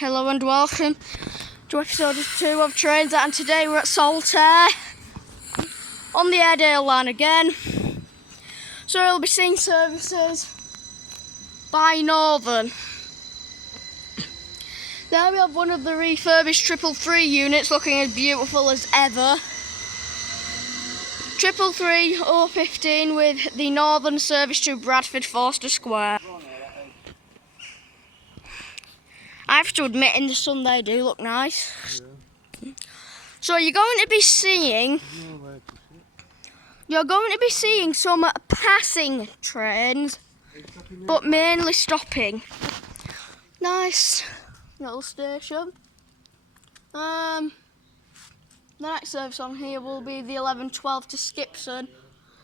Hello and welcome to episode 2 of Trains, and today we're at Saltaire on the Airedale line again. So we'll be seeing services by Northern. There we have one of the refurbished 333 units, looking as beautiful as ever. 333 015 with the Northern service to Bradford Forster Square. I have to admit, in the sun they do look nice. Yeah. So you're going to be seeing some passing trains, but mainly stopping. Nice little station. The next service on here will be the 1112 to Skipson,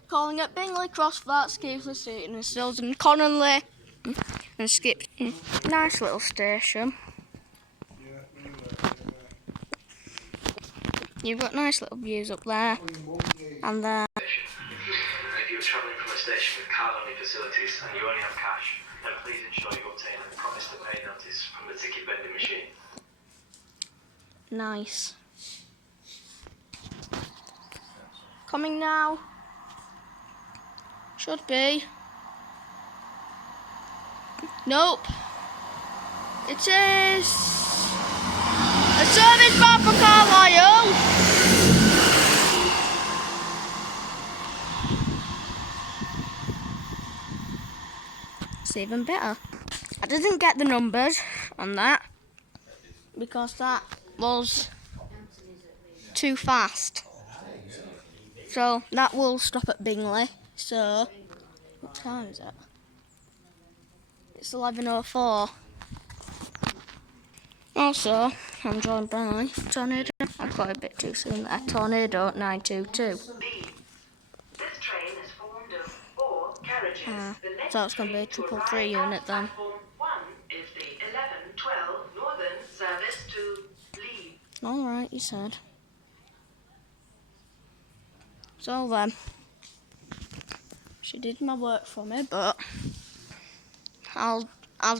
calling at Bingley, Crossflat, Skeesley, Seaton and Stills and Connolly and Skipson. Nice little station. You've got nice little views up there and there. If you're travelling from a station with card-only facilities and you only have cash, then please ensure you obtain a promise to pay notice from the ticket vending machine. Nice. Coming now. Should be. Nope. It is a service bound for Carlisle. It's even better. I didn't get the numbers on that because that was too fast. So that will stop at Bingley. So what time is it? It's 11:04. Also, I'm joined by Tornado. I got a bit too soon there. Tornado 922. This train is formed of 4 carriages. So it's going to be a 333 unit then. Platform 1 is the 1112 Northern service to Leeds. Alright, you said. So then, she did my work for me, but I'll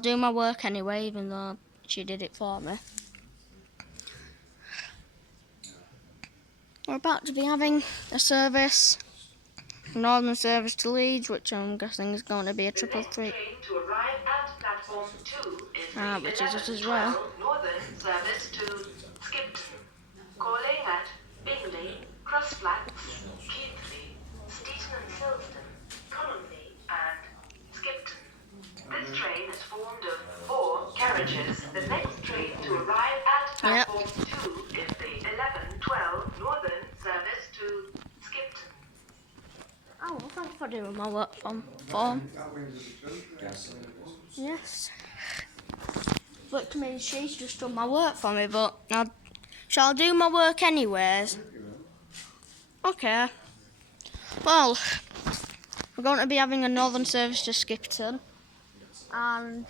do my work anyway, even though she did it for me. We're about to be having a service, Northern service to Leeds, which I'm guessing is going to be a 333. To arrive at platform 2 is the Which is us as well. Northern service to Skipton, calling at Bingley, Crossflats, Keighley, Steeton and Silston, Connolly and Skipton. This train is formed of 4 carriages. The next train to arrive at platform 2 is the 1112 Northern service to Skipton. Oh, well, thanks for doing my work form. Yes. Look to me, she's just done my work for me, but shall I do my work anyways? Okay. Well, we're going to be having a Northern service to Skipton and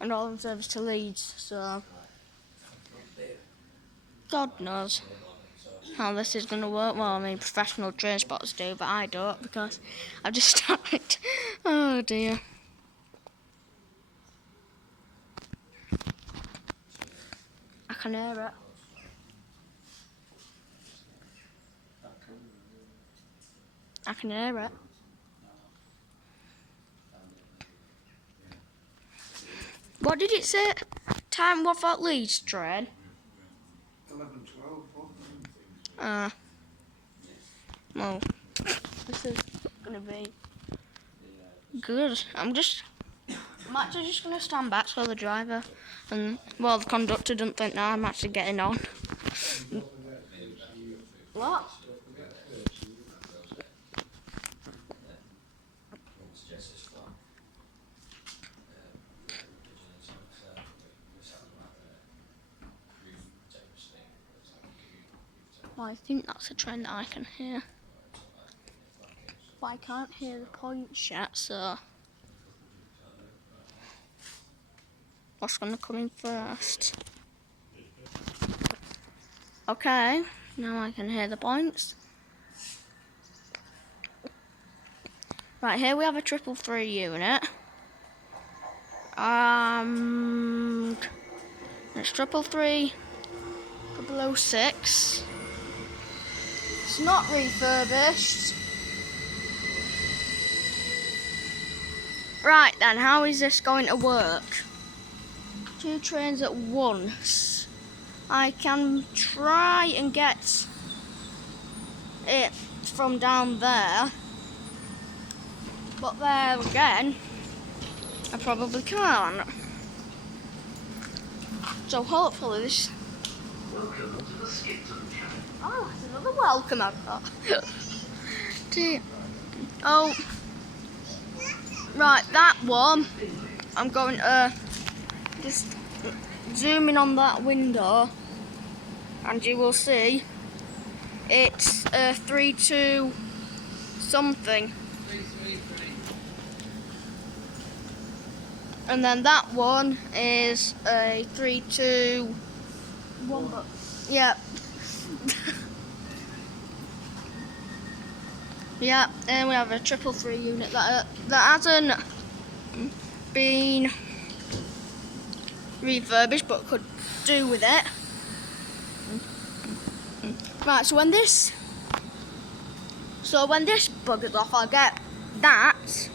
a Northern service to Leeds, so God knows how this is going to work. Well, I mean, professional train spotters do, but I don't because I've just started. Oh dear. I can hear it. I can hear it. What did it say? Time what that Leeds train? 11:12. Well, this is gonna be good. I'm actually just gonna stand back so the driver and the conductor doesn't think now I'm actually getting on. What? Well, I think that's a train that I can hear. But I can't hear the points yet, so what's going to come in first? Okay, now I can hear the points. Right, here we have a 333 unit. It's 333 006. It's not refurbished. Right then, how is this going to work? 2 trains at once. I can try and get it from down there, but there again, I probably can't. So hopefully this... Welcome to the Skipton Channel. Oh, that's another welcome I've got. Oh, right, that one, I'm going to just zoom in on that window and you will see it's a 32 something. And then that one is a 321. Yeah. Yeah, and we have a 333 unit that hasn't been refurbished but could do with it. Right, so when this buggers off, I'll get that.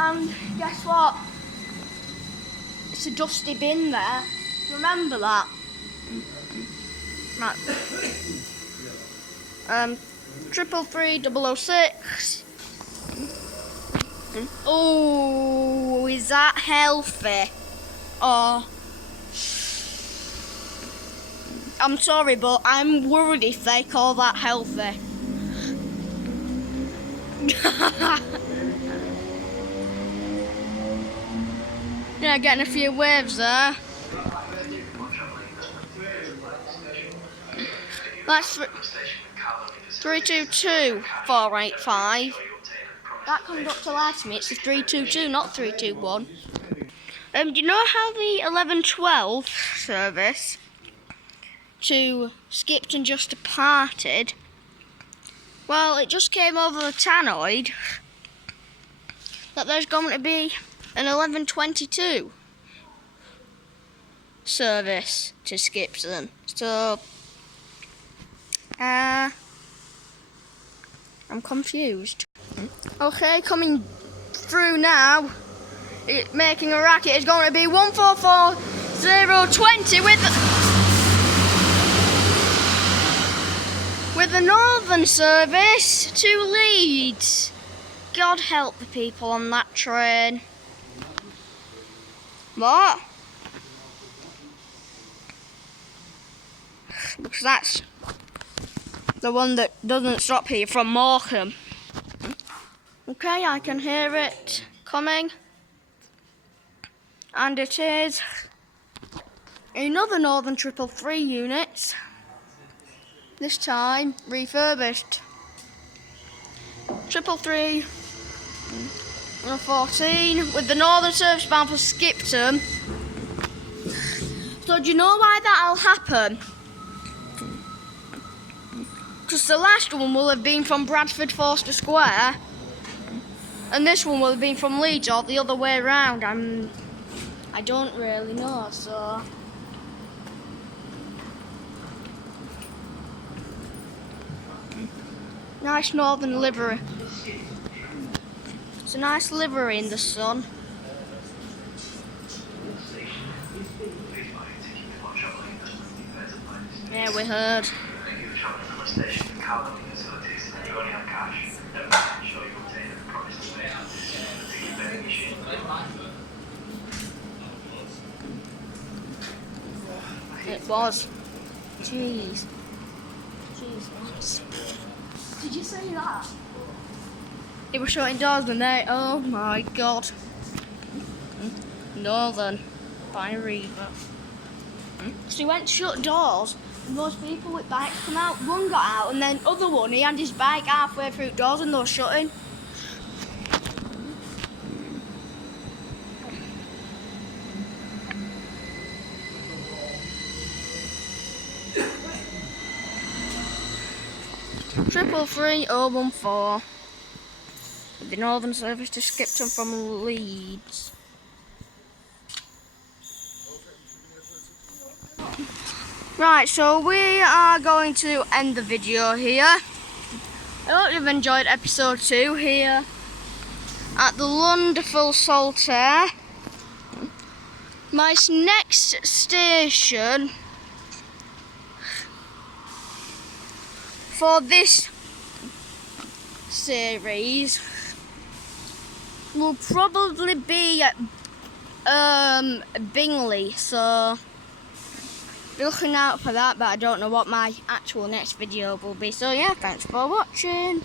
And guess what? It's a dusty bin there. Remember that? Right. 333 006. Oh, is that healthy? Oh, I'm sorry, but I'm worried if they call that healthy. Yeah, getting a few waves there. That's 322 485. That conductor lied to me, it's a 322, not 321. Do you know how the 1112 service to Skipton just departed? Well, it just came over the tannoy that there's going to be an 1122 service to Skipton. So, I'm confused. Okay, coming through now, making a racket, is going to be 144020 with the northern service to Leeds. God help the people on that train. What? Because that's the one that doesn't stop here from Morecambe. Okay, I can hear it coming. And it is another Northern 333 unit. This time refurbished. 333 14 with the northern service bound for Skipton. So do you know why that'll happen? Because the last one will have been from Bradford Forster Square, and this one will have been from Leeds, or the other way around. I don't really know, so. Nice northern livery. It's a nice livery in the sun. Yeah, we heard. It was. Jeez. Jeez. Did you see that? It was shutting doors when they... Oh my god. Northern by River. So he went to shut doors, and those people with bikes come out. One got out, and then other one, he had his bike halfway through doors and they were shutting. Triple 3014 with the northern service to Skipton from Leeds. Right, so we are going to end the video here. I hope you've enjoyed episode 2 here at the wonderful Saltaire. My next station for this series will probably be at Bingley, so be looking out for that, but I don't know what my actual next video will be. So yeah, thanks for watching.